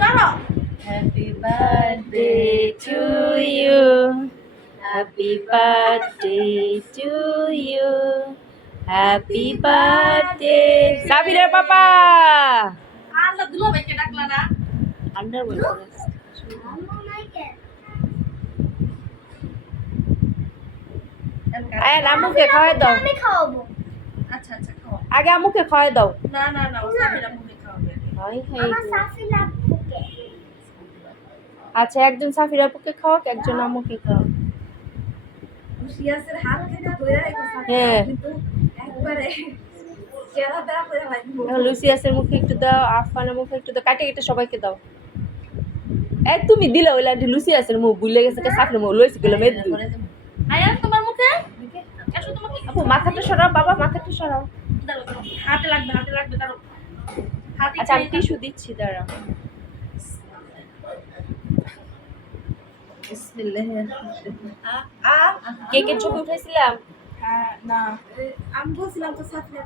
Happy birthday to you. Happy birthday to you. Happy birthday. সাবিরের পাপা। আল্লাহ দুলা ভাইকে ডাকলা না? Under বল করে। আয় আম্মুকে খাওয়াই দাও। আমি খাওয়াবো। আচ্ছা আচ্ছা খাও। আগে আম্মুকে খাওয়াই দাও। না না না, ও সাবিরা মুখে খাওয়াবে। High high. আমার সাফিলা মুখে। আচ্ছা একজন সাফির আপুকে খাওয়াক, একজন আম্মুকে খাওয়াক। সিয়াসের হাত কিন্তু ধরে রাখো সাফিরা, হ্যাঁ। কিন্তু একবারে চেহারা বেরা করে লাগবে। লুসিয়াসের মুখে একটু দাও, আফফানের মুখে একটু দাও, কাটে কেটে সবাইকে দাও। এই তুমি দিলে ওই লাডি লুসিয়াসের মুখ ভুলে গেছে, সাফির মুখ লইছে গেল মেদু। আয়ান তোমার মুখে এসো, তোমাকে আপু মাথাটা সরাও, বাবা মাথাটা সরাও। দাঁড়াও, দাঁড়াও। হাতে লাগবে দাঁড়াও। হাতে আচ্ছা আমি টিস্যু দিচ্ছি, দাঁড়াও। কেকের ছবি উঠাইছিলাম। না আমি বলছিলাম তো সাফিরা